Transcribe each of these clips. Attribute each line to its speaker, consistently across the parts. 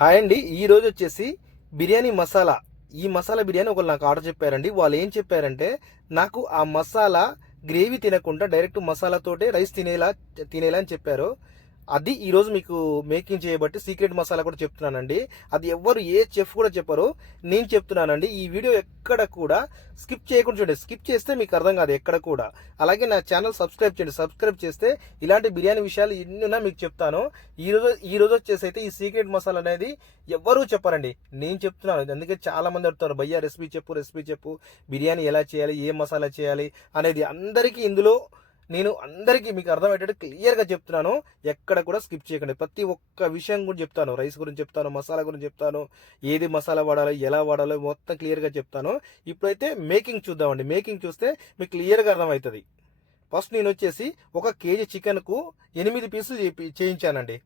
Speaker 1: Hi అండి. ఈ రోజు వచ్చేసి బిర్యానీ మసాలా. ఈ మసాలా బిర్యానీ ఒకళ్ళు నాకు ఆర్డర్ చెప్పారండి. వాళ్ళు ఏం చెప్పారంటే నాకు ఆ మసాలా గ్రేవీ తినకుండా డైరెక్ట్ మసాలాతోటే రైస్ తినేలా తినేలా అని చెప్పారు. అది ఈరోజు మీకు మేకింగ్ చేయబట్టి సీక్రెట్ మసాలా కూడా చెప్తున్నానండి. అది ఎవరు ఏ చెఫ్ కూడా చెప్పరు. నేను చెప్తున్నానండి ఈ వీడియో ఎక్కడ కూడా స్కిప్ చేయకుండా చూడండి. స్కిప్ చేస్తే మీకు అర్థం కాదు ఎక్కడ కూడా. అలాగే నా ఛానల్ సబ్స్క్రైబ్ చేయండి. సబ్స్క్రైబ్ చేస్తే ఇలాంటి బిర్యానీ విషయాలు ఎన్నున్నా మీకు చెప్తాను. ఈ రోజు ఈ రోజు వచ్చేసి అయితే ఈ సీక్రెట్ మసాలా అనేది ఎవరు చెప్పారండి. నేను చెప్తున్నాను. అందుకే చాలా మంది అడుగుతారు భయ్యా రెసిపీ చెప్పు రెసిపీ చెప్పు. బిర్యానీ ఎలా చేయాలి? ఏ మసాలా చేయాలి? అనేది అందరికీ ఇందులో నేను అందరికీ మీకు అర్థమయ్యేటట్టు క్లియర్గా చెప్తున్నాను. ఎక్కడ కూడా స్కిప్ చేయకండి. ప్రతి ఒక్క విషయం కూడా చెప్తాను. రైస్ గురించి చెప్తాను మసాలా గురించి చెప్తాను ఏది మసాలా వాడాలో ఎలా వాడాలో మొత్తం క్లియర్గా చెప్తాను. ఇప్పుడైతే మేకింగ్ చూద్దామండి. మేకింగ్ చూస్తే మీకు క్లియర్గా అర్థమవుతుంది. ఫస్ట్ నేను వచ్చేసి ఒక కేజీ చికెన్కు ఎనిమిది పీసులు చేపి- చేయించానండి.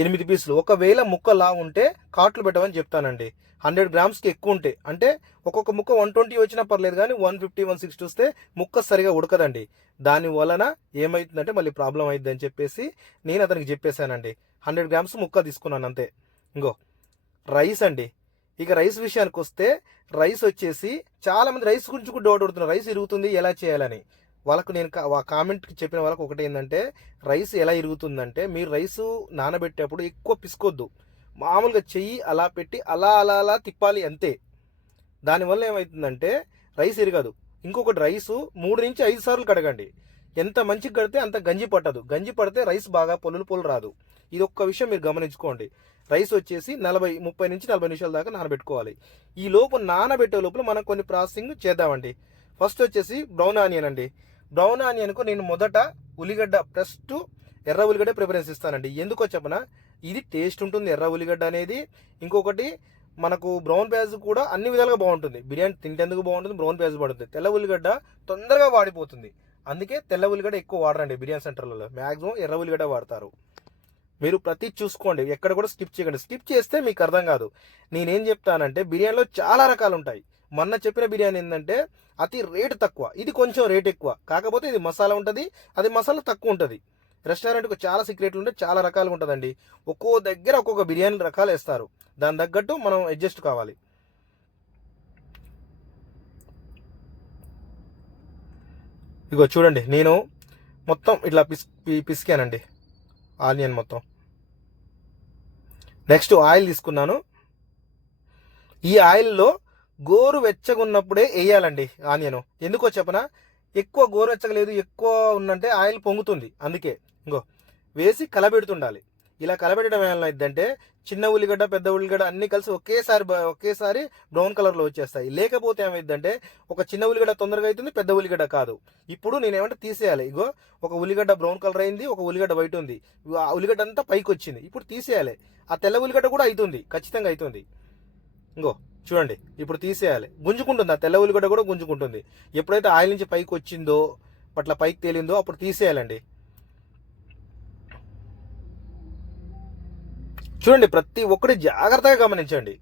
Speaker 1: ఎనిమిది పీసులు. ఒకవేళ ముక్క లా ఉంటే కాట్లు పెట్టమని చెప్తానండి. హండ్రెడ్ గ్రామ్స్కి ఎక్కువ ఉంటే అంటే ఒక్కొక్క ముక్క వన్ ట్వంటీ వచ్చినా పర్లేదు కానీ వన్ ఫిఫ్టీ వన్ సిక్స్టీ వస్తే ముక్క సరిగా ఉడకదండి. దాని వలన ఏమవుతుందంటే మళ్ళీ ప్రాబ్లం అవుతుంది అని చెప్పేసి నేను అతనికి చెప్పేశానండి. హండ్రెడ్ గ్రామ్స్ ముక్క తీసుకున్నాను అంతే. ఇంకో రైస్ అండి. ఇక రైస్ విషయానికి వస్తే రైస్ వచ్చేసి చాలామంది రైస్ గురించి కూడా డౌట్ పడుతున్నారు. రైస్ ఇరుగుతుంది ఎలా చేయాలని. వాళ్ళకు నేను కా- ఆ కామెంట్కి చెప్పిన వాళ్ళకి ఒకటి ఏంటంటే రైస్ ఎలా ఇరుగుతుందంటే మీరు రైస్ నానబెట్టేప్పుడు ఎక్కువ పిసుకోవద్దు మామూలుగా చెయ్యి అలా పెట్టి అలా అలా అలా తిప్పాలి అంతే. దానివల్ల ఏమవుతుందంటే రైస్ ఇరగదు. ఇంకొకటి రైసు మూడు నుంచి ఐదు సార్లు కడగండి. ఎంత మంచిగా కడితే అంత గంజి పట్టదు. గంజి పడితే రైస్ బాగా పొల్లులు పొలు రాదు. ఇది ఒక్క విషయం మీరు గమనించుకోండి. రైస్ వచ్చేసి నలభై ముప్పై నుంచి నలభై నిమిషాల దాకా నానబెట్టుకోవాలి. ఈ లోపు నానబెట్టే లోపల మనం కొన్ని ప్రాసెసింగ్ చేద్దామండి. ఫస్ట్ వచ్చేసి బ్రౌన్ ఆనియన్ అండి. బ్రౌన్ ఆనియన్కు నేను మొదట ఉల్లిగడ్డ ప్లస్ టు ఎర్ర ఉల్లిగడ్డ ప్రిఫరెన్స్ ఇస్తానండి. ఎందుకో చెప్పన? ఇది టేస్ట్ ఉంటుంది ఎర్ర ఉల్లిగడ్డ అనేది. ఇంకొకటి మనకు బ్రౌన్ ప్యాజ్ కూడా అన్ని విధాలుగా బాగుంటుంది. బిర్యానీ తింటేందుకు బాగుంటుంది బ్రౌన్ ప్యాజ్ పడుతుంది. తెల్ల ఉల్లిగడ్డ తొందరగా వాడిపోతుంది. అందుకే తెల్ల ఉల్లిగడ్డ ఎక్కువ వాడరండి బిర్యానీ సెంటర్లలో. మ్యాక్సిమం ఎర్ర ఉల్లిగడ్డ వాడతారు. మీరు ప్రతి చూసుకోండి. ఎక్కడ కూడా స్కిప్ చేయకండి. స్కిప్ చేస్తే మీకు అర్థం కాదు. నేనేం చెప్తానంటే బిర్యానీలో చాలా రకాలు ఉంటాయి. మొన్న చెప్పిన బిర్యానీ ఏంటంటే అతి రేటు తక్కువ. ఇది కొంచెం రేట్ ఎక్కువ. కాకపోతే ఇది మసాలా ఉంటుంది అది మసాలా తక్కువ ఉంటుంది. రెస్టారెంట్కి చాలా సీక్రెట్లు ఉంటే చాలా రకాలుగా ఉంటుందండి. ఒక్కో దగ్గర ఒక్కొక్క బిర్యానీ రకాలు వేస్తారు. దాని తగ్గట్టు మనం అడ్జస్ట్ కావాలి. ఇగో చూడండి నేను మొత్తం ఇట్లా పిస్ పిసికానండి. ఆనియన్ మొత్తం. నెక్స్ట్ ఆయిల్ తీసుకున్నాను. ఈ ఆయిల్లో గోరు వెచ్చగా ఉన్నప్పుడే వేయాలండి ఆనియన్. ఎందుకో చెప్పనా? ఎక్కువ గోరు వెచ్చగలేదు ఎక్కువ ఉన్నంటే ఆయిల్ పొంగుతుంది. అందుకే ఇంకో వేసి కలబెడుతుండాలి. ఇలా కలబెట్టడం ఏమైందంటే చిన్న ఉల్లిగడ్డ పెద్ద ఉల్లిగడ్డ అన్ని కలిసి ఒకేసారి ఒకేసారి బ్రౌన్ కలర్లో వచ్చేస్తాయి. లేకపోతే ఏమైందంటే ఒక చిన్న ఉల్లిగడ్డ తొందరగా అవుతుంది పెద్ద ఉల్లిగడ్డ కాదు. ఇప్పుడు నేను ఏమంటే తీసేయాలి. ఇగో ఒక ఉల్లిగడ్డ బ్రౌన్ కలర్ అయింది ఒక ఉల్లిగడ్డ వైట్ ఉంది. ఆ ఉల్లిగడ్డ అంతా పైకి వచ్చింది ఇప్పుడు తీసేయాలి. ఆ తెల్ల ఉల్లిగడ్డ కూడా అవుతుంది ఖచ్చితంగా అవుతుంది ఇంకో చూడండి ఇప్పుడు తీసేయాలి. గుంజుకుంటుంది ఆ తెల్ల ఉల్లిగడ్డ కూడా గుంజుకుంటుంది. ఎప్పుడైతే ఆయిల్ నుంచి పైకి వచ్చిందో అట్లా పైకి తేలిందో అప్పుడు తీసేయాలండి. చూడండి ప్రతి ఒక్కటి జాగ్రత్తగా గమనించండి.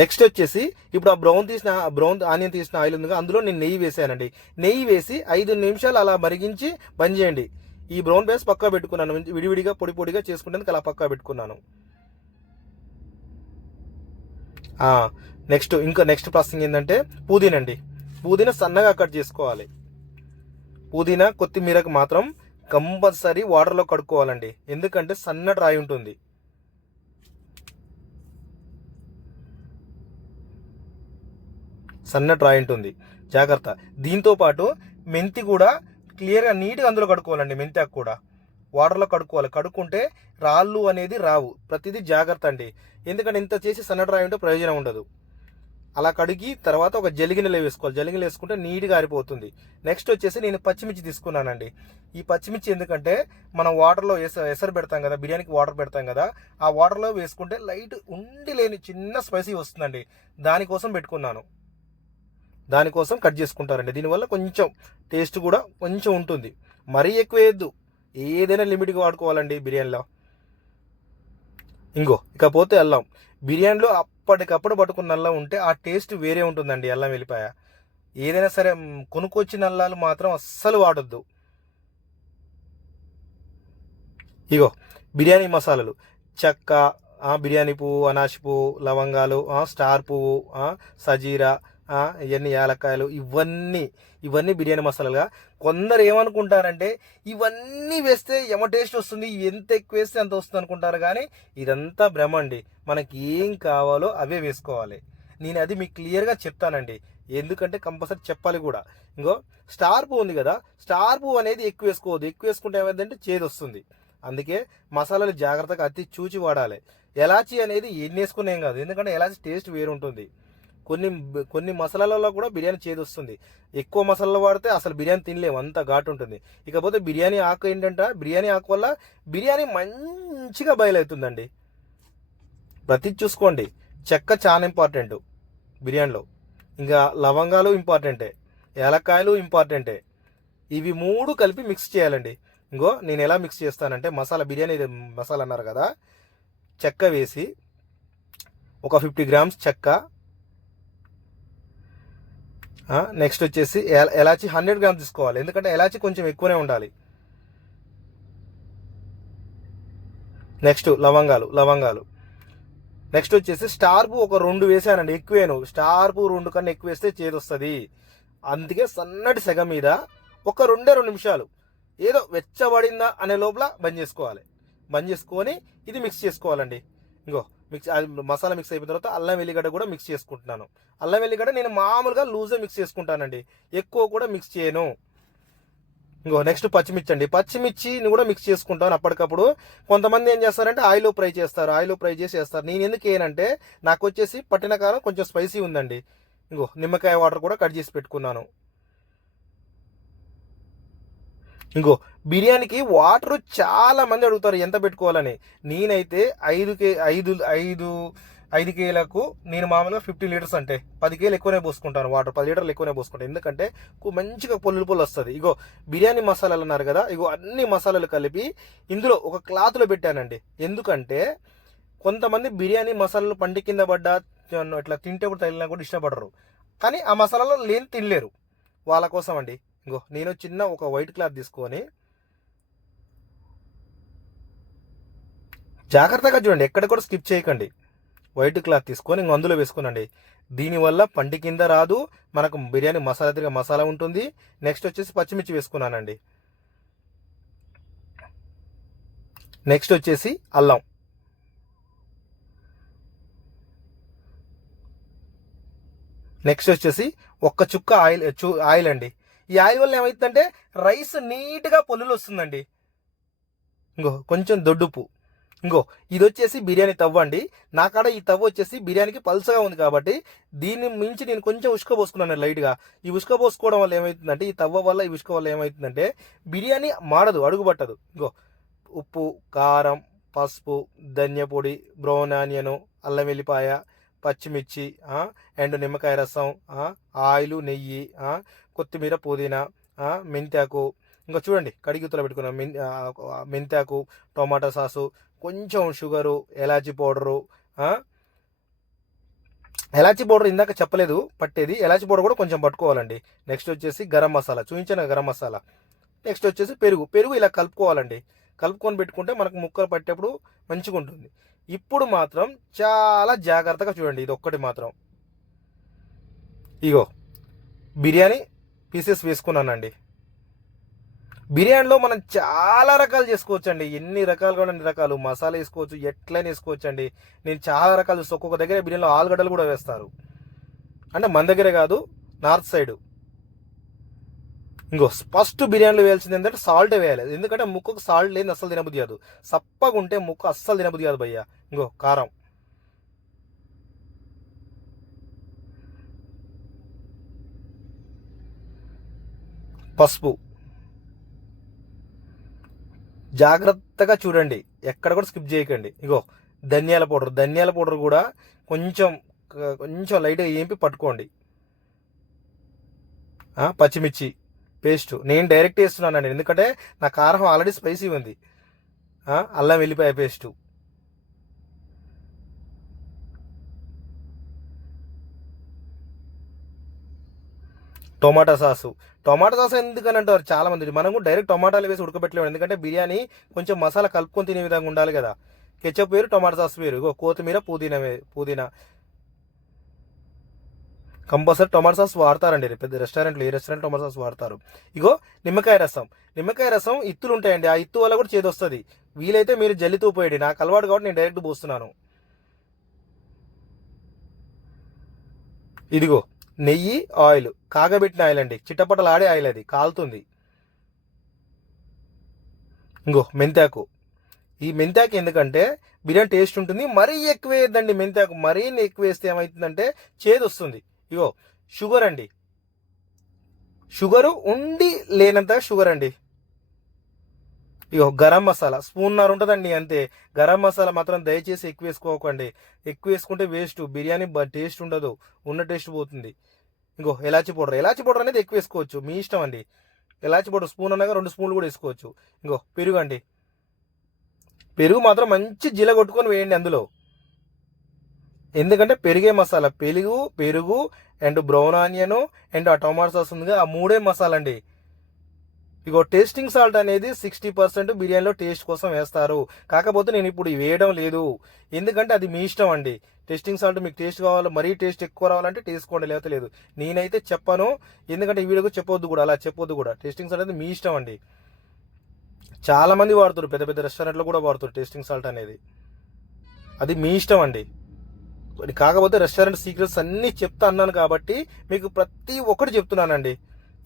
Speaker 1: నెక్స్ట్ వచ్చేసి ఇప్పుడు ఆ బ్రౌన్ తీసిన బ్రౌన్ ఆనియన్ తీసిన ఆయిల్ ఉందిగా అందులో నేను నెయ్యి వేసానండి. నెయ్యి వేసి ఐదు నిమిషాలు అలా మరిగించి బంద్ చేయండి. ఈ బ్రౌన్ బేస్ పక్కా పెట్టుకున్నాను. విడివిడిగా పొడి పొడిగా చేసుకునేందుకు అలా పక్కా పెట్టుకున్నాను. నెక్స్ట్ ఇంకా నెక్స్ట్ ప్రాసెసింగ్ ఏంటంటే పుదీనా అండి. పుదీనా సన్నగా కట్ చేసుకోవాలి. పుదీనా కొత్తిమీరకు మాత్రం కంపల్సరీ వాటర్లో కడుక్కోవాలండి. ఎందుకంటే సన్నటి రాయి ఉంటుంది. సన్నటి రాయి ఉంటుంది. జాగ్రత్త. దీంతో పాటు మెంతి కూడా క్లియర్గా నీట్గా అందులో కడుక్కోవాలండి మెంతాకు కూడా. వాటర్లో కడుక్కోవాలి. కడుక్కుంటే రాళ్ళు అనేది రావు. ప్రతిదీ జాగ్రత్త అండి. ఎందుకంటే ఇంత చేసి సన్నటి రాయి ఉంటే ప్రయోజనం ఉండదు. అలా కడిగి తర్వాత ఒక జలిగినలో వేసుకోవాలి. జలిగినలో వేసుకుంటే నీట్గా ఆరిపోతుంది. నెక్స్ట్ వచ్చేసి నేను పచ్చిమిర్చి తీసుకున్నానండి. ఈ పచ్చిమిర్చి ఎందుకంటే మనం వాటర్లో ఎస ఎసరు పెడతాం కదా బిర్యానీకి వాటర్ పెడతాం కదా ఆ వాటర్లో వేసుకుంటే లైట్ ఉండి లేని చిన్న స్పైసీ వస్తుందండి. దానికోసం పెట్టుకున్నాను. దానికోసం కట్ చేసుకుంటారండి. దీనివల్ల కొంచెం టేస్ట్ కూడా కొంచెం ఉంటుంది. మరీ ఎక్కువ వేయద్దు. ఏదైనా లిమిట్గా వాడుకోవాలండి బిర్యానీలో. ఇంకో ఇకపోతే అల్లం. బిర్యానీలో అప్పటికప్పుడు పట్టుకున్న అల్లం ఉంటే ఆ టేస్ట్ వేరే ఉంటుందండి అల్లం వెల్లిపాయ. ఏదైనా సరే కొనుక్కొచ్చిన అల్లాలు మాత్రం అస్సలు వాడొద్దు. ఇగో బిర్యానీ మసాలాలు. చెక్క బిర్యానీ పువ్వు అనాసి పువ్వు లవంగాలు స్టార్ పువ్వు సజీరా ఇవన్నీ యాలక్కాయలు ఇవన్నీ ఇవన్నీ బిర్యానీ మసాలాలుగా. కొందరు ఏమనుకుంటారంటే ఇవన్నీ వేస్తే ఎమ టేస్ట్ వస్తుంది ఎంత ఎక్కువ వేస్తే అంత వస్తుంది అనుకుంటారు. కానీ ఇదంతా భ్రమ అండి. మనకి ఏం కావాలో అవే వేసుకోవాలి. నేను అది మీకు క్లియర్గా చెప్తానండి. ఎందుకంటే కంపల్సరీ చెప్పాలి కూడా. ఇంకో స్టార్ పువ్వు ఉంది కదా స్టార్ పువ్వు అనేది ఎక్కువ వేసుకోవద్దు. ఎక్కువ వేసుకుంటే ఏమైందంటే చేదు వస్తుంది. అందుకే మసాలాలు జాగ్రత్తగా అతి చూచి వాడాలి. ఎలాచి అనేది ఎన్ని వేసుకునేం కాదు. ఎందుకంటే ఎలాచి టేస్ట్ వేరు ఉంటుంది కొన్ని కొన్ని మసాలాలలో కూడా బిర్యానీ చేదు వస్తుంది. ఎక్కువ మసాలాలు వాడితే అసలు బిర్యానీ తినలేము అంత ఘాటు ఉంటుంది. ఇకపోతే బిర్యానీ ఆకు ఏంటంటే బిర్యానీ ఆకు వల్ల బిర్యానీ మంచిగా బయలవుతుందండి. ప్రతి చూసుకోండి చెక్క చాలా ఇంపార్టెంట్ బిర్యానీలో. ఇంకా లవంగాలు ఇంపార్టెంటే ఏలక్కాయలు ఇంపార్టెంటే. ఇవి మూడు కలిపి మిక్స్ చేయాలండి. ఇంకో నేను ఎలా మిక్స్ చేస్తానంటే మసాలా బిర్యానీ మసాలా అన్నారు కదా చెక్క వేసి ఒక ఫిఫ్టీ గ్రామ్స్ చెక్క నెక్స్ట్ వచ్చేసి ఎలాచి హండ్రెడ్ గ్రామ్స్ తీసుకోవాలి. ఎందుకంటే ఎలాచి కొంచెం ఎక్కువనే ఉండాలి. నెక్స్ట్ లవంగాలు లవంగాలు. నెక్స్ట్ వచ్చేసి స్టార్ పువ్వు ఒక రెండు వేసానండి ఎక్కువేను. స్టార్ పువ్వు రెండు కన్నా ఎక్కువ వేస్తే చేదొస్తుంది. అందుకే సన్నటి సెగ మీద ఒక రెండే రెండు నిమిషాలు. ఏదో వెచ్చబడిందా అనే లోపల బంద్ చేసుకోవాలి. బంద్ చేసుకొని ఇది మిక్స్ చేసుకోవాలండి. ఇంకో మిక్స్ అది మసాలా మిక్స్ అయిపోయిన తర్వాత అల్లం వెల్లిగడ్డ కూడా మిక్స్ చేసుకుంటున్నాను. అల్లం వెల్లిగడ్డ నేను మామూలుగా లూజ్గా మిక్స్ చేసుకుంటానండి. ఎక్కువ కూడా మిక్స్ చేయను. ఇంకో నెక్స్ట్ పచ్చిమిర్చి అండి. పచ్చిమిర్చిని కూడా మిక్స్ చేసుకుంటాను అప్పటికప్పుడు. కొంతమంది ఏం చేస్తారంటే ఆయిల్ ఫ్రై చేస్తారు ఆయిల్లో ఫ్రై చేసి వేస్తారు. నేను ఎందుకు ఏనంటే నాకు వచ్చేసి పట్టిన కారం కొంచెం స్పైసీ ఉందండి. ఇంకో నిమ్మకాయ వాటర్ కూడా కట్ చేసి పెట్టుకున్నాను. ఇంకో బిర్యానీకి వాటర్ చాలా మంది అడుగుతారు ఎంత పెట్టుకోవాలని. నేనైతే ఐదు కే ఐదు ఐదు ఐదు కేలకు నేను మామూలుగా ఫిఫ్టీ లీటర్స్ అంటే పది కేలు ఎక్కువనే పోసుకుంటాను వాటర్ పది లీటర్లు ఎక్కువనే పోసుకుంటాను. ఎందుకంటే మంచిగా పొల్లు పొల్లు వస్తుంది. ఇగో బిర్యానీ మసాలాలు అన్నారు కదా ఇగో అన్ని మసాలాలు కలిపి ఇందులో ఒక క్లాత్లో పెట్టానండి. ఎందుకంటే కొంతమంది బిర్యానీ మసాలాలు పంటి కింద పడ్డా ఇట్లా తింటే కూడా తగిలినా కూడా ఇష్టపడరు. కానీ ఆ మసాలాలో లేని తినలేరు. వాళ్ళ కోసం అండి ఇంకో నేను చిన్న ఒక వైట్ క్లాత్ తీసుకొని జాగ్రత్తగా చూడండి ఎక్కడ కూడా స్కిప్ చేయకండి. వైట్ క్లాత్ తీసుకొని ఇంక అందులో వేసుకోనండి. దీనివల్ల పంటి కింద రాదు మనకు బిర్యానీ మసాలా తిరిగి మసాలా ఉంటుంది. నెక్స్ట్ వచ్చేసి పచ్చిమిర్చి వేసుకున్నానండి. నెక్స్ట్ వచ్చేసి అల్లం. నెక్స్ట్ వచ్చేసి ఒక్క చుక్క ఆయిల్ చు ఆయిల్ అండి. ఈ ఆయిల్ వల్ల ఏమవుతుందంటే రైస్ నీట్గా పొల్లులు వస్తుందండి. ఇంకో కొంచెం దొడ్డుపు ఇంకో ఇది వచ్చేసి బిర్యానీ తవ్వ అండి. నాకాడ ఈ తవ్వ వచ్చేసి బిర్యానీకి పల్సగా ఉంది కాబట్టి దీన్ని మించి నేను కొంచెం ఉసుక పోసుకున్నాను లైట్గా. ఈ ఉసుక పోసుకోవడం వల్ల ఏమవుతుందంటే ఈ తవ్వ వల్ల ఈ ఉసుక వల్ల ఏమవుతుందంటే బిర్యానీ మాడదు అడుగుపట్టదు ఇంకో ఉప్పు కారం పసుపు ధనియపొడి బ్రౌన్ ఆనియను అల్లం వెల్లిపాయ పచ్చిమిర్చి అండ్ నిమ్మకాయ రసం ఆయిల్ నెయ్యి కొత్తిమీర పుదీనా మెంతాకు. ఇంకా చూడండి కడిగితులో పెట్టుకున్నాం మెన్ మెంతాకు టొమాటో సాసు కొంచెం షుగరు ఎలాచీ పౌడరు ఆ, ఎలాచీ పౌడర్ ఇందాక చెప్పలేదు పట్టేది. ఎలాచీ పౌడర్ కూడా కొంచెం పట్టుకోవాలండి. నెక్స్ట్ వచ్చేసి గరం మసాలా. చూపించాను గరం మసాలా. నెక్స్ట్ వచ్చేసి పెరుగు. పెరుగు ఇలా కలుపుకోవాలండి. కలుపుకొని పెట్టుకుంటే మనకు ముక్కలు పట్టేప్పుడు మంచిగా ఉంటుంది ఇప్పుడు మాత్రం చాలా జాగ్రత్తగా చూడండి ఇది ఒక్కటి మాత్రం. ఇగో బిర్యానీ పీసెస్ వేసుకున్నానండి. బిర్యానీలో మనం చాలా రకాలు చేసుకోవచ్చు అండి ఎన్ని రకాలుగా అన్ని రకాలు. మసాలా వేసుకోవచ్చు ఎట్లయినా వేసుకోవచ్చు అండి నేను చాలా రకాలు చూస్తే ఒక్కొక్క దగ్గర బిర్యానీలో ఆలుగడ్డలు కూడా వేస్తారు. అంటే మన దగ్గరే కాదు నార్త్ సైడ్. ఇంకో ఫస్ట్ బిర్యానీలో వేయాల్సింది ఏంటంటే సాల్ట్ వేయాలి. ఎందుకంటే ముక్కకు సాల్ట్ లేని అస్సలు తినబుద్ధి కాదు. సప్పగా ఉంటే ముక్క అస్సలు తినబుద్ధి కాదు భయ్య. ఇంకో కారం. పసుపు. జాగ్రత్తగా చూడండి. ఎక్కడ కూడా స్కిప్ చేయకండి. ఇగో ధనియాల పౌడర్. ధనియాల పౌడర్ కూడా కొంచెం కొంచెం లైట్గా ఏంపి పట్టుకోండి. పచ్చిమిర్చి పేస్ట్. నేను డైరెక్ట్ వేస్తున్నానండి. ఎందుకంటే నా కారం ఆల్రెడీ స్పైసీ ఉంది. అల్లం వెల్లిపాయ paste. Tomato sauce. Tomato sauce ఎందుకని అంటారు? చాలా మంది. మనం డైరెక్ట్ టొమాటాలు వేసి ఉడకబెట్టలేము. ఎందుకంటే బిర్యానీ కొంచెం మసాలా కలుపుకొని తినే విధంగా ఉండాలి కదా. కెచప్ వేరు టొమాటో సాస్ వేరు. ఇగో కొత్తిమీర పుదీనా వే- పుదీనా. కంపల్సరీ టొమాటో సాస్ వాడతారండి. పెద్ద రెస్టారెంట్లు ఏ రెస్టారెంట్ టొమాటో సాస్ వాడతారు? ఇగో నిమ్మకాయ రసం. నిమ్మకాయ రసం ఇత్తులు ఉంటాయండి. ఆ ఇత్తు వల్ల కూడా చేదు వస్తుంది. వీలైతే మీరు జల్లితూ పోయండి నాకు అలవాటు కాబట్టి నేను డైరెక్ట్ పోస్తున్నాను. ఇదిగో. నెయ్యి ఆయిల్. కాగబెట్టిన ఆయిల్ అండి. చిట్టపట్టలాడే ఆయిల్ అది. కాలుతుంది. ఇంకో మెంతాకు. ఈ మెంతాకు ఎందుకంటే బిర్యానీ టేస్ట్ ఉంటుంది. మరీ ఎక్కువ వేయద్దండి మెంతాకు. మరీ ఎక్కువ వేస్తే ఏమవుతుందంటే చేదు వస్తుంది. ఇగో షుగర్ అండి. షుగరు ఉండి లేనంత షుగర్ అండి. ఇగో గరం మసాలా. స్పూన్నర్ ఉంటుందండి అంతే. గరం మసాలా మాత్రం దయచేసి ఎక్కువ వేసుకోకండి. ఎక్కువ వేసుకుంటే వేస్ట్. బిర్యానీ టేస్ట్ ఉండదు. ఉన్న టేస్ట్ పోతుంది. ఇంకో ఎలాచి పౌడర్. ఎలాచి పౌడర్ అనేది ఎక్కువ వేసుకోవచ్చు. మీ ఇష్టం అండి. ఎలాచి పౌడర్ స్పూన్ అనగా రెండు స్పూన్లు కూడా వేసుకోవచ్చు. ఇంకో పెరుగు అండి పెరుగు మాత్రం మంచి జీల కొట్టుకొని వేయండి అందులో. ఎందుకంటే పెరిగే మసాలా. పెరుగు పెరుగు అండ్ బ్రౌన్ ఆనియన్ అండ్ ఆ టొమాటో సాస్ ఉందిగా ఆ మూడే మసాలా అండి ఇగో టేస్టింగ్ సాల్ట్ అనేది సిక్స్టీ పర్సెంట్ బిర్యానీలో టేస్ట్ కోసం వేస్తారు. కాకపోతే నేను ఇప్పుడు ఇవి వేయడం లేదు. ఎందుకంటే అది మీ ఇష్టం అండి. టేస్టింగ్ సాల్ట్ మీకు టేస్ట్ కావాలి మరీ టేస్ట్ ఎక్కువ రావాలంటే వేసుకోండి లేకపోతే లేదు. నేనైతే చెప్పను. ఎందుకంటే ఈ వీడియోకి చెప్పొద్దు కూడా అలా చెప్పొద్దు కూడా. టేస్టింగ్ సాల్ట్ అనేది మీ ఇష్టం అండి. చాలా మంది వాడుతారు పెద్ద పెద్ద రెస్టారెంట్లో కూడా వాడుతారు టేస్టింగ్ సాల్ట్ అనేది. అది మీ ఇష్టం అండి. కాకపోతే రెస్టారెంట్ సీక్రెట్స్ అన్నీ చెప్తా అన్నాను కాబట్టి మీకు ప్రతి ఒక్కటి చెప్తున్నానండి.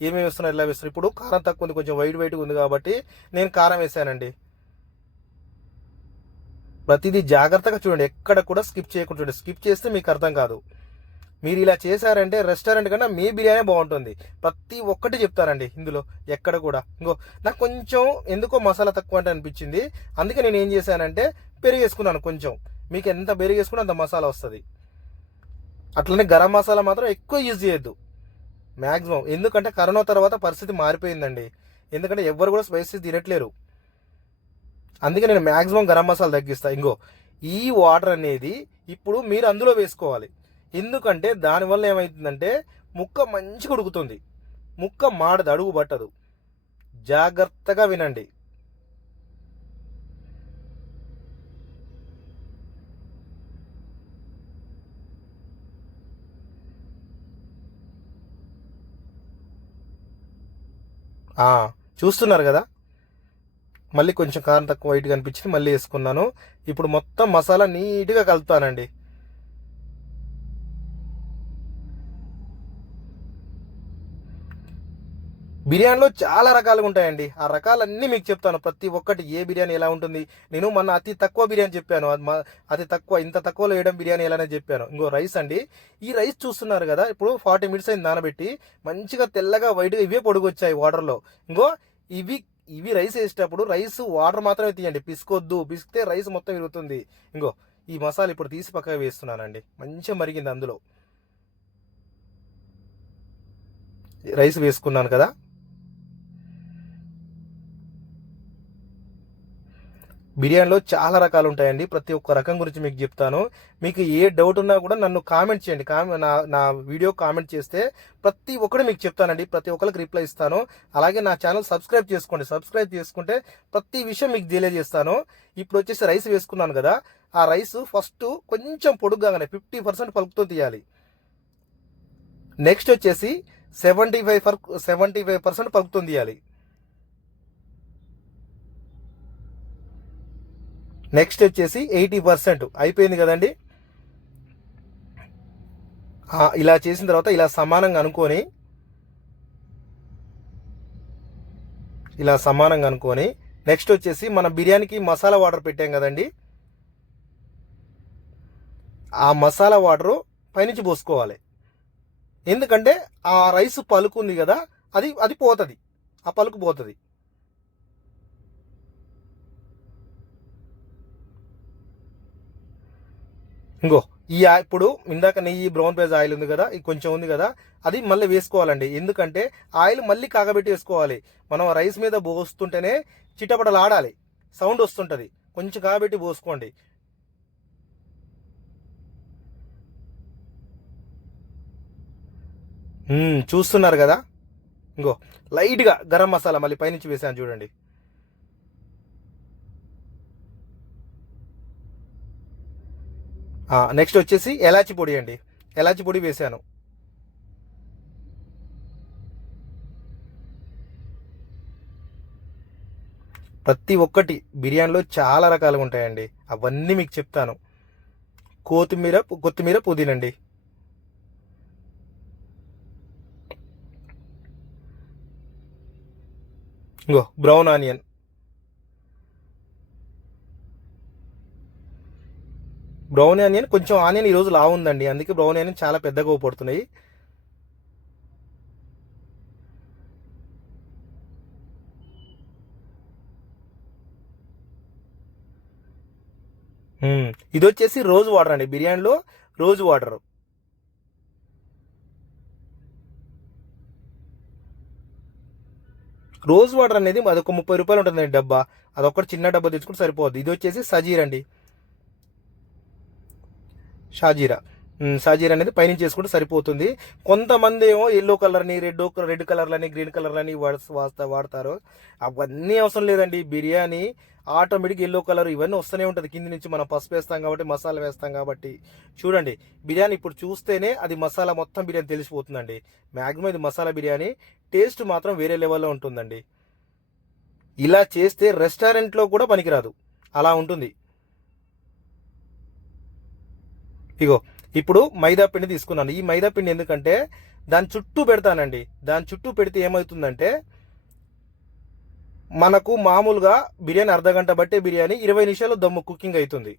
Speaker 1: ఏమేమి వేస్తున్నారు ఎలా వేస్తున్నారు? ఇప్పుడు కారం తక్కువ ఉంది కొంచెం వైట్ వైట్గా ఉంది కాబట్టి నేను కారం వేసానండి. ప్రతిదీ జాగ్రత్తగా చూడండి ఎక్కడ కూడా స్కిప్ చేయకుండా చూడండి. స్కిప్ చేస్తే మీకు అర్థం కాదు. మీరు ఇలా చేశారంటే రెస్టారెంట్ కన్నా మీ బిర్యానీ బాగుంటుంది. ప్రతి ఒక్కటి చెప్తారండి ఇందులో ఎక్కడ కూడా. ఇంకో నాకు కొంచెం ఎందుకో మసాలా తక్కువ అంటే అనిపించింది. అందుకే నేను ఏం చేశానంటే పెరుగు వేసుకున్నాను కొంచెం. మీకు ఎంత పెరుగు వేసుకున్నా అంత మసాలా వస్తుంది. అట్లనే గరం మసాలా మాత్రం ఎక్కువ యూజ్ చేయొద్దు. మ్యాక్సిమం ఎందుకంటే కరోనా తర్వాత పరిస్థితి మారిపోయిందండి. ఎందుకంటే ఎవ్వరు కూడా స్పైసెస్ తినట్లేరు. అందుకే నేను మ్యాక్సిమం గరం మసాలా తగ్గిస్తా. ఇంకో ఈ వాటర్ అనేది ఇప్పుడు మీరు అందులో వేసుకోవాలి. ఎందుకంటే దానివల్ల ఏమవుతుందంటే ముక్క మంచిగా ఉడుకుతుంది. ముక్క మాడదు అడుగు పట్టదు. జాగ్రత్తగా వినండి. చూస్తున్నారు కదా? మళ్ళీ కొంచెం కారం తక్కువ వైట్గా అనిపించింది మళ్ళీ వేసుకున్నాను. ఇప్పుడు మొత్తం మసాలా నీట్గా కలుపుతానండి. బిర్యానీలో చాలా రకాలుగా ఉంటాయండి. ఆ రకాలన్నీ మీకు చెప్తాను. ప్రతి ఒక్కటి ఏ బిర్యానీ ఎలా ఉంటుంది? నేను మొన్న అతి తక్కువ బిర్యానీ చెప్పాను. అది అతి తక్కువ ఇంత తక్కువలో వేయడం బిర్యానీ ఎలానే చెప్పాను. ఇంకో రైస్ అండి. ఈ రైస్ చూస్తున్నారు కదా ఇప్పుడు ఫార్టీ మినిట్స్ అయింది నానబెట్టి మంచిగా తెల్లగా వైట్గా ఇవే పొడుగొచ్చాయి వాటర్లో. ఇంకో ఇవి ఇవి రైస్ వేసేటప్పుడు రైస్ వాటర్ మాత్రమే తీయండి. పిసుకొద్దు. పిసికితే రైస్ మొత్తం విరుగుతుంది ఇంకో ఈ మసాలా ఇప్పుడు తీసి పక్కగా వేస్తున్నానండి. మంచిగా మరిగింది అందులో. రైస్ వేసుకున్నాను కదా. బిర్యానీలో చాలా రకాలు ఉంటాయండి. ప్రతి ఒక్క రకం గురించి మీకు చెప్తాను. మీకు ఏ డౌట్ ఉన్నా కూడా నన్ను కామెంట్ చేయండి. నా నా వీడియో కామెంట్ చేస్తే ప్రతి ఒక్కటి మీకు చెప్తానండి. ప్రతి ఒక్కరికి రిప్లై ఇస్తాను. అలాగే నా ఛానల్ సబ్స్క్రైబ్ చేసుకోండి. సబ్స్క్రైబ్ చేసుకుంటే ప్రతి విషయం మీకు తెలియజేస్తాను. ఇప్పుడు వచ్చేసి రైస్ వేసుకున్నాను కదా. ఆ రైస్ ఫస్ట్ కొంచెం పొడుగ్గానే ఫిఫ్టీ పర్సెంట్ పలుకుతో తీయాలి. నెక్స్ట్ వచ్చేసి seventy five seventy five percent పలుకుతో తీయాలి. నెక్స్ట్ వచ్చేసి ఎయిటీ పర్సెంట్. అయిపోయింది కదండి? ఇలా చేసిన తర్వాత ఇలా సమానంగా అనుకొని ఇలా సమానంగా అనుకొని నెక్స్ట్ వచ్చేసి మన బిర్యానీకి మసాలా వాటర్ పెట్టాం కదండి? ఆ మసాలా వాటరు పైనుంచి పోసుకోవాలి. ఎందుకంటే ఆ రైస్ పలుకుంది కదా అది అది పోతుంది. ఆ పలుకు పోతుంది. ఇంకో ఈ ఇప్పుడు ఇందాక నెయ్యి బ్రౌన్ పేజ్ ఆయిల్ ఉంది కదా ఇది కొంచెం ఉంది కదా అది మళ్ళీ వేసుకోవాలండి. ఎందుకంటే ఆయిల్ మళ్ళీ కాగబెట్టి వేసుకోవాలి. మనం రైస్ మీద పోస్తుంటేనే చిటపటలు ఆడాలి సౌండ్ వస్తుంటుంది. కొంచెం కాగబెట్టి పోసుకోండి. చూస్తున్నారు కదా? ఇంకో లైట్గా గరం మసాలా మళ్ళీ పైనుంచి వేసాను చూడండి. నెక్స్ట్ వచ్చేసి ఎలాచి పొడి అండి. ఎలాచి పొడి వేసాను ప్రతి ఒక్కటి బిర్యానీలో చాలా రకాలుగా ఉంటాయండి. అవన్నీ మీకు చెప్తాను. కొత్తిమీర కొత్తిమీర పుదీనండి. ఇంకో బ్రౌన్ ఆనియన్. బ్రౌన్ ఆనియన్ కొంచెం ఆనియన్ ఈరోజు లా ఉందండి. అందుకే బ్రౌన్ ఆనియన్ చాలా పెద్దగా ఉపడుతున్నాయి ఇది వచ్చేసి రోజ్ వాటర్ అండి. బిర్యానీలో రోజ్ వాటర్. రోజ్ వాటర్ అనేది అదొక ముప్పై రూపాయలు ఉంటుందండి డబ్బా. అదొకటి చిన్న డబ్బా తెచ్చుకుంటే సరిపోద్ది. ఇది వచ్చేసి సజీర్ అండి. షాజీరా. షాజీరా అనేది పైనుంచి చేసుకుంటే సరిపోతుంది. కొంతమంది ఏమో ఎల్లో కలర్ని రెడ్ రెడ్ కలర్లని గ్రీన్ కలర్లని వాడతా వాడతారు. అవన్నీ అవసరం లేదండి. బిర్యానీ ఆటోమేటిక్ ఎల్లో కలర్ ఇవన్నీ వస్తూనే ఉంటుంది. కింది నుంచి మనం పసుపు వేస్తాం కాబట్టి మసాలా వేస్తాం కాబట్టి. చూడండి బిర్యానీ ఇప్పుడు చూస్తేనే అది మసాలా మొత్తం బిర్యానీ తెలిసిపోతుందండి. మ్యాక్సిమం ఇది మసాలా బిర్యానీ. టేస్ట్ మాత్రం వేరే లెవెల్లో ఉంటుందండి. ఇలా చేస్తే రెస్టారెంట్లో కూడా పనికిరాదు. అలా ఉంటుంది. ఇగో ఇప్పుడు మైదా పిండి తీసుకున్నాను. ఈ మైదా పిండి ఎందుకంటే దాని చుట్టూ పెడతానండి. దాని చుట్టూ పెడితే ఏమవుతుందంటే మనకు మామూలుగా బిర్యానీ అర్ధ గంట బట్టే బిర్యానీ ఇరవై నిమిషాలు దమ్ము కుకింగ్ అవుతుంది.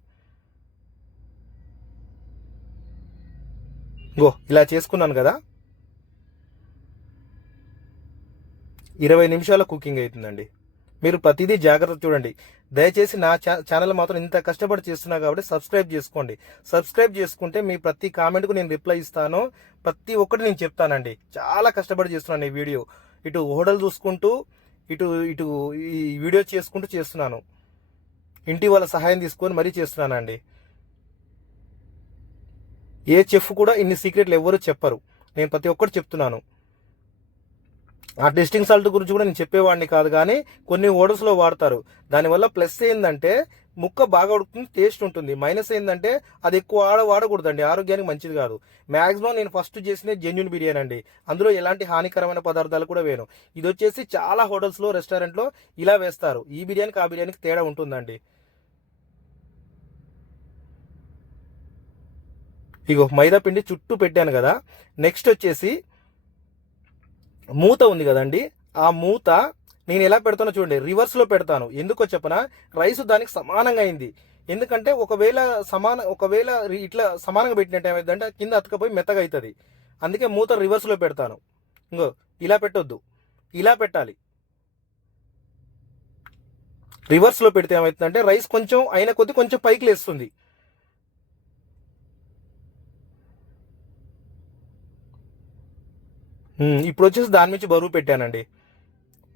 Speaker 1: గో ఇలా చేసుకున్నాను కదా. ఇరవై నిమిషాల కుకింగ్ అవుతుందండి. మీరు ప్రతిదీ జాగ్రత్త చూడండి. దయచేసి నా ఛా- ఛానల్ మాత్రం ఇంత కష్టపడి చేస్తున్నా కాబట్టి సబ్స్క్రైబ్ చేసుకోండి. సబ్స్క్రైబ్ చేసుకుంటే మీ ప్రతి కామెంట్కు నేను రిప్లై ఇస్తాను. ప్రతి ఒక్కటి నేను చెప్తానండి. చాలా కష్టపడి చేస్తున్నాను ఈ వీడియో. ఇటు హోటల్ చూసుకుంటూ ఇటు ఇటు ఈ వీడియో చేసుకుంటూ చేస్తున్నాను. ఇంటి వాళ్ళ సహాయం తీసుకొని మరీ చేస్తున్నానండి. ఏ చెఫ్ కూడా ఇన్ని సీక్రెట్లు ఎవ్వరూ చెప్పరు. నేను ప్రతి ఒక్కటి చెప్తున్నాను. ఆ టెస్టింగ్ సాల్ట్ గురించి కూడా నేను చెప్పేవాడిని కాదు కానీ కొన్ని హోటల్స్లో వాడతారు. దానివల్ల ప్లస్ ఏంటంటే ముక్క బాగా ఉడుకుతుంది టేస్ట్ ఉంటుంది. మైనస్ ఏంటంటే అది ఎక్కువ ఆడ వాడకూడదండి ఆరోగ్యానికి మంచిది కాదు. మాక్సిమం నేను ఫస్ట్ చేసిన జెన్యున్ బిర్యానీ అండి. అందులో ఎలాంటి హానికరమైన పదార్థాలు కూడా వేను ఇది వచ్చేసి చాలా హోటల్స్లో రెస్టారెంట్లో ఇలా వేస్తారు. ఈ బిర్యానీకి ఆ బిర్యానీకి తేడా ఉంటుందండి. ఇగో మైదా పిండి చుట్టూ పెట్టాను కదా. నెక్స్ట్ వచ్చేసి మూత ఉంది కదండి. ఆ మూత నేను ఎలా పెడతానో చూడండి. రివర్స్లో పెడతాను. ఎందుకో చెప్పనా? రైస్ దానికి సమానంగా అయింది. ఎందుకంటే ఒకవేళ సమాన ఒకవేళ రి- ఇట్లా సమానంగా పెట్టినట్టు ఏమైందంటే కింద అతకపోయి మెత్తగా అవుతుంది అందుకే మూత రివర్స్లో పెడతాను. ఇంకో ఇలా పెట్టొద్దు. ఇలా పెట్టాలి. రివర్స్లో పెడితే ఏమవుతుందంటే రైస్ కొంచెం అయిన కొద్ది కొంచెం పైకి లేస్తుంది. ఇప్పుడు వచ్చేసి దాని నుంచి బరువు పెట్టానండి.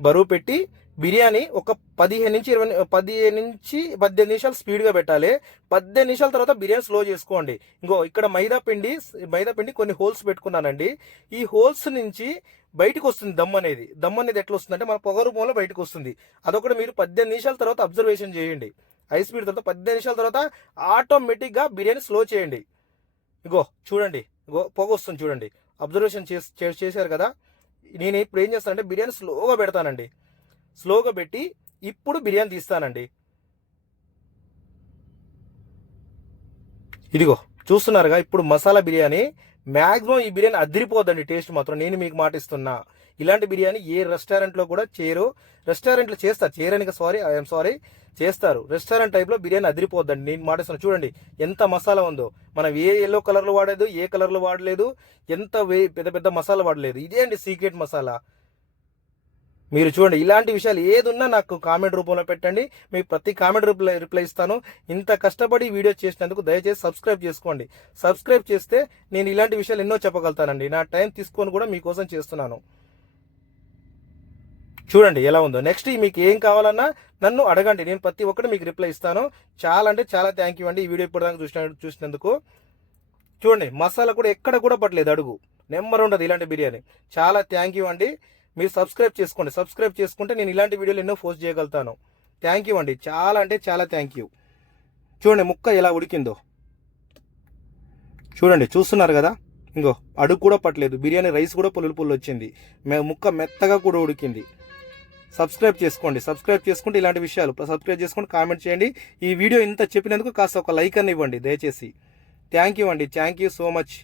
Speaker 1: బరువు పెట్టి బిర్యానీ ఒక పదిహేను నుంచి ఇరవై పదిహేను నుంచి పద్దెనిమిది నిమిషాలు స్పీడ్గా పెట్టాలి. పద్దెనిమిది నిమిషాల తర్వాత బిర్యానీ స్లో చేసుకోండి. ఇంకో ఇక్కడ మైదా పిండి మైదా పిండి కొన్ని హోల్స్ పెట్టుకున్నానండి. ఈ హోల్స్ నుంచి బయటకు వస్తుంది దమ్ అనేది. దమ్ అనేది ఎట్లా వస్తుంది అంటే మన పొగ రూపంలో బయటకు వస్తుంది. అదొకటి మీరు పద్దెనిమిది నిమిషాల తర్వాత అబ్జర్వేషన్ చేయండి. హై స్పీడ్ తర్వాత పద్దెనిమిది నిమిషాల తర్వాత ఆటోమేటిక్గా బిర్యానీ స్లో చేయండి. ఇగో చూడండి. ఇగో పొగ వస్తుంది చూడండి. అబ్జర్వేషన్ చేస్- చే- చేశారు కదా? నేను ఇప్పుడు ఏం చేస్తానంటే బిర్యానీ స్లోగా పెడతానండి. స్లోగా పెట్టి ఇప్పుడు బిర్యానీ తీస్తానండి. ఇదిగో చూస్తున్నారుగా ఇప్పుడు మసాలా బిర్యానీ మ్యాక్సిమం ఈ బిర్యానీ అదిరిపోద్దండి టేస్ట్ మాత్రం. నేను మీకు మాట ఇస్తున్నా. ఇలాంటి బిర్యానీ ఏ రెస్టారెంట్లో కూడా చేయరు. రెస్టారెంట్లో చేస్తారు. చేయరని సారీ ఐఎమ్ సారీ చేస్తారు. రెస్టారెంట్ టైప్లో బిర్యానీ అదిరిపోద్దండి. నేను మాటేస్తాను చూడండి ఎంత మసాలా ఉందో. మనం ఏ ఎల్లో కలర్లో వాడలేదు ఏ కలర్లో వాడలేదు ఎంత వే పెద్ద పెద్ద మసాలా వాడలేదు. ఇదే అండి సీక్రెట్ మసాలా. మీరు చూడండి ఇలాంటి విషయాలు ఏది ఉన్నా నాకు కామెంట్ రూపంలో పెట్టండి. మీకు ప్రతి కామెంట్ రిప్లై రిప్లై ఇస్తాను. ఇంత కష్టపడి వీడియో చేసినందుకు దయచేసి సబ్స్క్రైబ్ చేసుకోండి. సబ్స్క్రైబ్ చేస్తే నేను ఇలాంటి విషయాలు ఎన్నో చెప్పగలుగుతానండి. నా టైం తీసుకొని కూడా మీకోసం చేస్తున్నాను. చూడండి ఎలా ఉందో. నెక్స్ట్ మీకు ఏం కావాలన్నా నన్ను అడగండి. నేను ప్రతి ఒక్కటి మీకు రిప్లై ఇస్తాను. చాలా అంటే చాలా థ్యాంక్ యూ అండి. ఈ వీడియో ఇప్పటిదాకా చూసిన చూసినందుకు. చూడండి మసాలా కూడా ఎక్కడ కూడా పట్టలేదు. అడుగు. నెంబర్ ఉండదు ఇలాంటి బిర్యానీ. చాలా థ్యాంక్ యూ అండి. మీరు సబ్స్క్రైబ్ చేసుకోండి. సబ్స్క్రైబ్ చేసుకుంటే నేను ఇలాంటి వీడియోలు ఎన్నో పోస్ట్ చేయగలుగుతాను. థ్యాంక్ యూ అండి. చాలా అంటే చాలా థ్యాంక్ యూ చూడండి ముక్క ఎలా ఉడికిందో. చూడండి చూస్తున్నారు కదా? ఇంకో అడుగు కూడా పట్టలేదు. బిర్యానీ రైస్ కూడా పుల్లు పుల్లు వచ్చింది. ముక్క మెత్తగా కూడా ఉడికింది. సబ్స్క్రైబ్ చేసుకోండి. సబ్స్క్రైబ్ చేసుకుంటే ఇలాంటి విషయాలు. సబ్స్క్రైబ్ చేసుకోండి కామెంట్ చేయండి. ఈ వీడియో ఇంత చెప్పినందుకు కాస్త ఒక లైక్ అని ఇవ్వండి దయచేసి. థ్యాంక్ యూ అండి. Thank you so much.